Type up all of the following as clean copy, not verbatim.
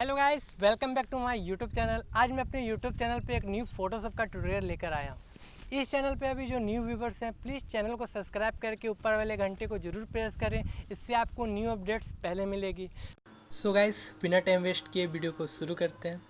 Hello guys, welcome back to my YouTube channel. आज मैं अपने यूट्यूब चैनल पे एक न्यू फोटोशॉप का ट्यूटोरियल लेकर आया हूँ। इस चैनल पे अभी जो न्यू व्यूवर्स हैं, प्लीज़ चैनल को सब्सक्राइब करके ऊपर वाले घंटे को ज़रूर प्रेस करें। इससे आपको न्यू अपडेट्स पहले मिलेगी। सो गाइस, बिना टाइम वेस्ट किए वीडियो को शुरू करते हैं।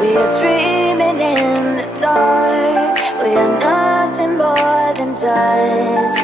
We are dreaming in the dark. We are nothing more than dust.